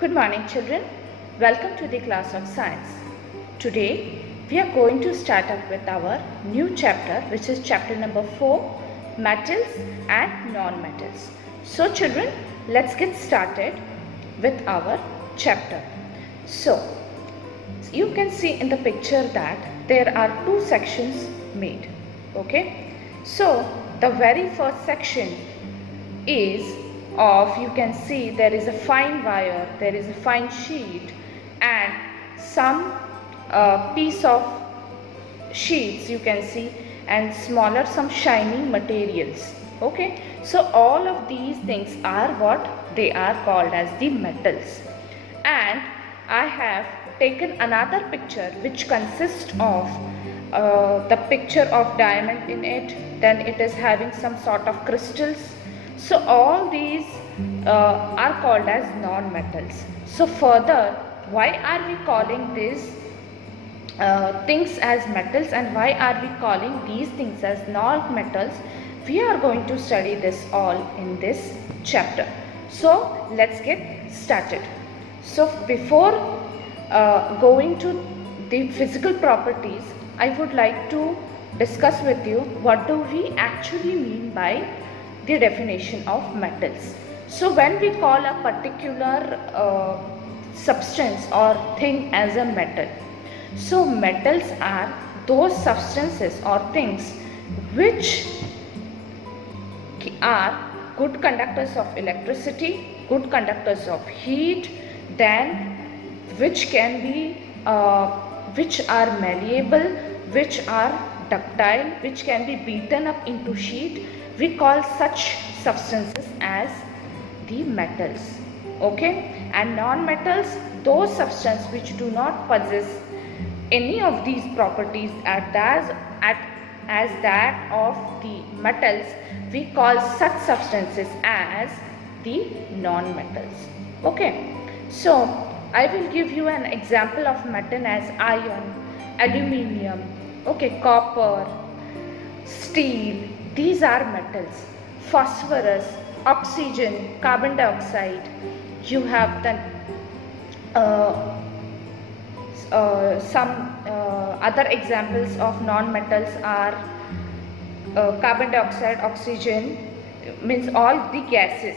Good morning children, welcome to the class of science. Today we are going to start up with our new chapter, which is chapter number 4, metals and non-metals. So children, let's get started with our chapter. So you can see in the picture that there are two sections made. Okay, so the very first section is of, you can see there is a fine wire, there is a fine sheet and some piece of sheets you can see, and smaller some shining materials. Okay, so all of these things are what they are called as the metals. And I have taken another picture which consists of the picture of diamond in it, then it is having some sort of crystals. So all these are called as non-metals. So further, why are we calling these things as metals and why are we calling these things as non-metals? We are going to study this all in this chapter. So let's get started. So before going to the physical properties, I would like to discuss with you what do we actually mean by the definition of metals. So when we call a particular substance or thing as a metal, so metals are those substances or things which are good conductors of electricity, good conductors of heat, then which can be which are malleable, which are ductile, which can be beaten up into sheet. We call such substances as the metals. Okay, and non-metals, those substances which do not possess any of these properties as that of the metals, we call such substances as the non-metals. Okay, so I will give you an example of metal as iron, aluminium, okay, copper, steel. These are metals. Phosphorus, oxygen, carbon dioxide. You have then some other examples of non-metals are carbon dioxide, oxygen, means all the gases.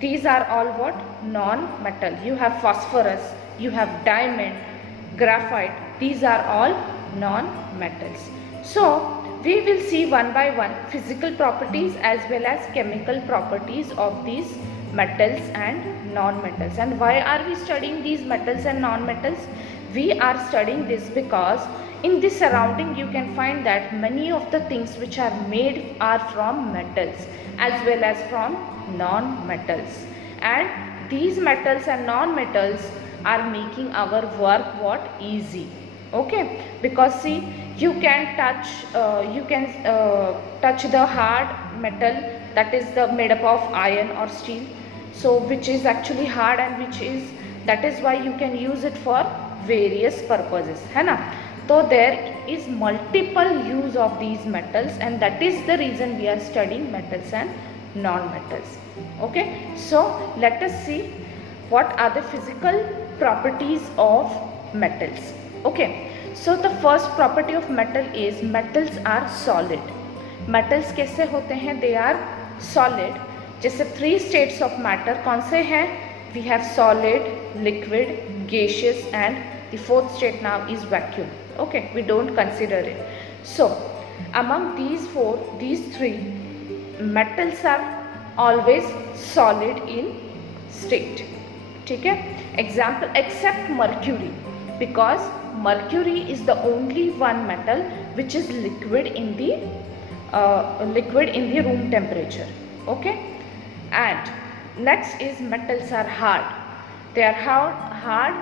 These are all what? Non-metal. You have phosphorus, you have diamond, graphite. These are all non-metals. So we will see one by one physical properties as well as chemical properties of these metals and non-metals. And why are we studying these metals and non-metals? We are studying this because in the surrounding you can find that many of the things which are made are from metals as well as from non-metals. And these metals and non-metals are making our work what? Easy. Okay, because see, you can touch the hard metal that is made up of iron or steel, so which is actually hard and that is why you can use it for various purposes, है ना? So there is multiple use of these metals, and that is the reason we are studying metals and non-metals. Okay, so let us see what are the physical properties of metals. Okay, so the first property of metal is metals are solid. Metals कैसे होते हैं? They are solid. जैसे 3 states of matter कौन से हैं? We have solid, liquid, gaseous, and the 4th state now is vacuum. Okay, we don't consider it. So among these 3 metals are always solid in state. ठीक है? Example, except mercury, because mercury is the only one metal which is liquid in the room temperature. Okay, and next is metals are hard. They are hard.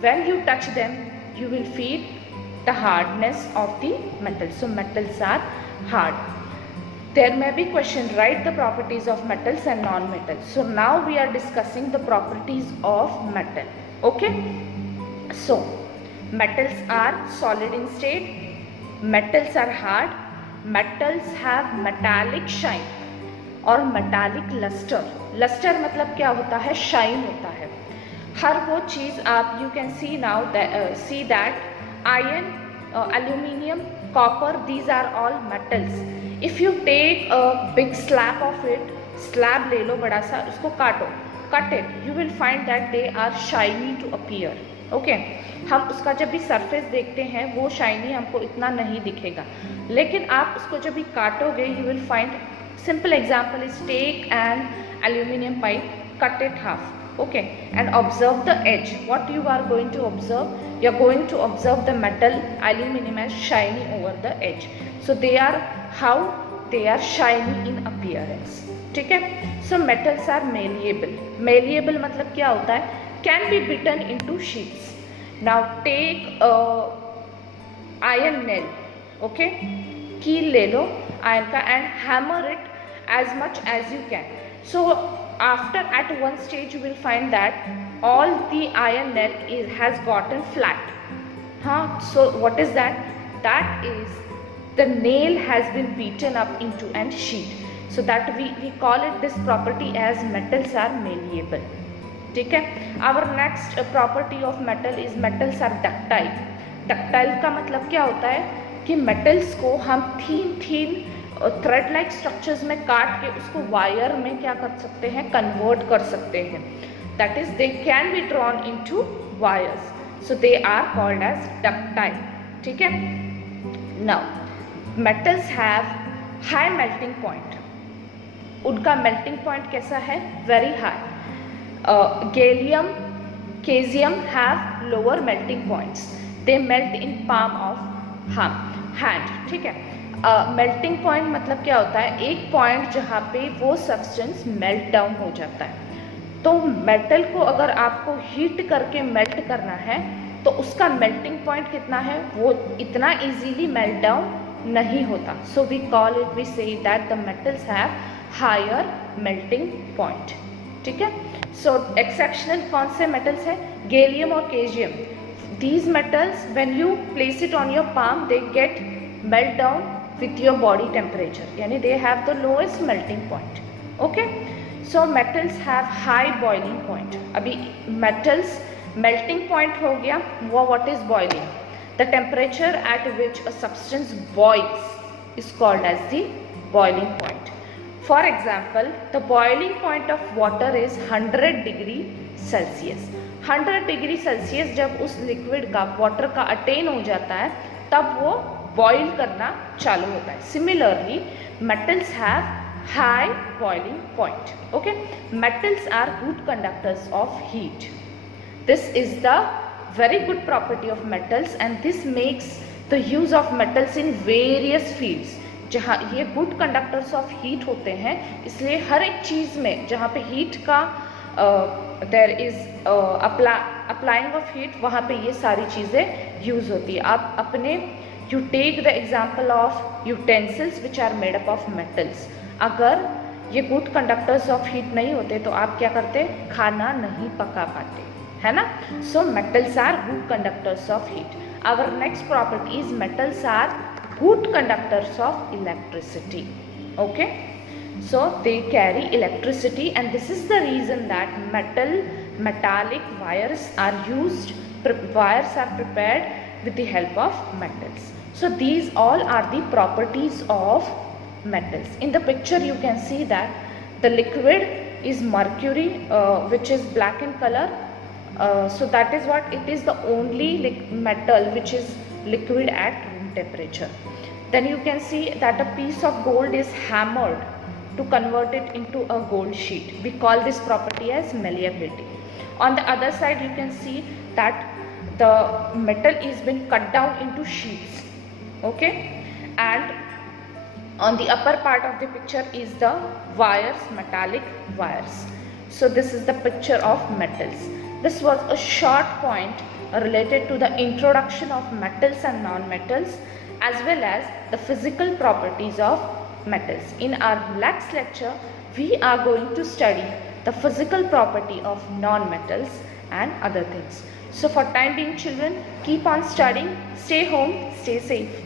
When you touch them, you will feel the hardness of the metal. So metals are hard. There may be question, write the properties of metals and non-metals. So now we are discussing the properties of metal. Okay, so metals are solid in state, metals are hard, metals have metallic shine और metallic luster. Luster मतलब क्या होता है? Shine होता है. हर वो चीज़ आप you can see now see that iron, aluminium, copper, these are all metals. If you take a big slab of it, slab ले लो बड़ा सा, उसको काटो, cut it, you will find that they are shiny to appear. Okay? हम उसका जब भी surface देखते हैं वो शाइनी हमको इतना नहीं दिखेगा, लेकिन आप उसको जब भी काटोगे you will find, simple example is take an aluminium pipe, cut it half. Okay, and observe the edge. What you are going to observe? You are going to observe the metal aluminum as shiny over the edge. So they are how they are shiny in appearance. ठीक है? So metals are malleable. Malleable मतलब क्या होता है? Can be beaten into sheets. Now take a iron nail. Okay, कील ले लो iron का and hammer it as much as you can. So after at one stage you will find that all the iron nail has gotten flat. So what is that? That is the nail has been beaten up into a sheet. So that we call it this property as metals are malleable. ठीक है? Our next property of metal is metals are ductile. Ductile का मतलब क्या होता है कि metals को हम thin थ्रेड लाइक स्ट्रक्चर्स में काट के उसको वायर में क्या कर सकते हैं, कन्वर्ट कर सकते हैं. That is they can be drawn into wires, so they are called as ductile. ठीक है? Now metals have high melting point. उनका मेल्टिंग पॉइंट कैसा है? Very high. Gallium, caesium have lower melting points. They melt in palm of hand. ठीक है? Melting point मतलब क्या होता है? एक पॉइंट जहाँ पे वो सब्सटेंस मेल्ट डाउन हो जाता है. तो मेटल को अगर आपको हीट करके मेल्ट करना है तो उसका मेल्टिंग पॉइंट कितना है? वो इतना इजीली मेल्ट डाउन नहीं होता. So we call it, we say that the metals have higher melting point. ठीक है? सो एक्सेप्शनल कौन से मेटल्स है? गैलियम और caesium. These metals when you place it on your palm they get melt down with your body temperature, यानी they have the lowest melting point. Okay, so metals have high boiling point. अभी metals melting point हो गया, वो what is boiling? The temperature at which a substance boils is called as the boiling point. For example, the boiling point of water is 100 degree Celsius. 100 degree Celsius जब उस liquid का, water का attain हो जाता है तब वो boil करना चालू होता है. Similarly metals have high boiling point. Okay, metals are good conductors of heat. This is the very good property of metals and this makes the use of metals in various fields. जहाँ ये good conductors of heat होते हैं, इसलिए हर एक चीज़ में जहाँ पे heat का there is applying of heat, वहाँ पे ये सारी चीज़ें यूज होती है. आप अपने You take the example of utensils which are made up of metals. अगर ये good conductors of heat नहीं होते तो आप क्या करते? खाना नहीं पका पाते, है ना? So metals are good conductors of heat. Our next property is metals are good conductors of electricity. Okay, so they carry electricity and this is the reason that metallic wires are used. Wires are prepared with the help of metals. So these all are the properties of metals. In the picture you can see that the liquid is mercury, which is black in color. So that is what it is, the only metal which is liquid at room temperature. Then you can see that a piece of gold is hammered to convert it into a gold sheet. We call this property as malleability. On the other side you can see that the metal is been cut down into sheets. Okay, and on the upper part of the picture is the wires, metallic wires. So this is the picture of metals. This was a short point related to the introduction of metals and non-metals as well as the physical properties of metals. In our next lecture we are going to study the physical property of non-metals and other things. So for time being children, keep on studying, stay home, stay safe.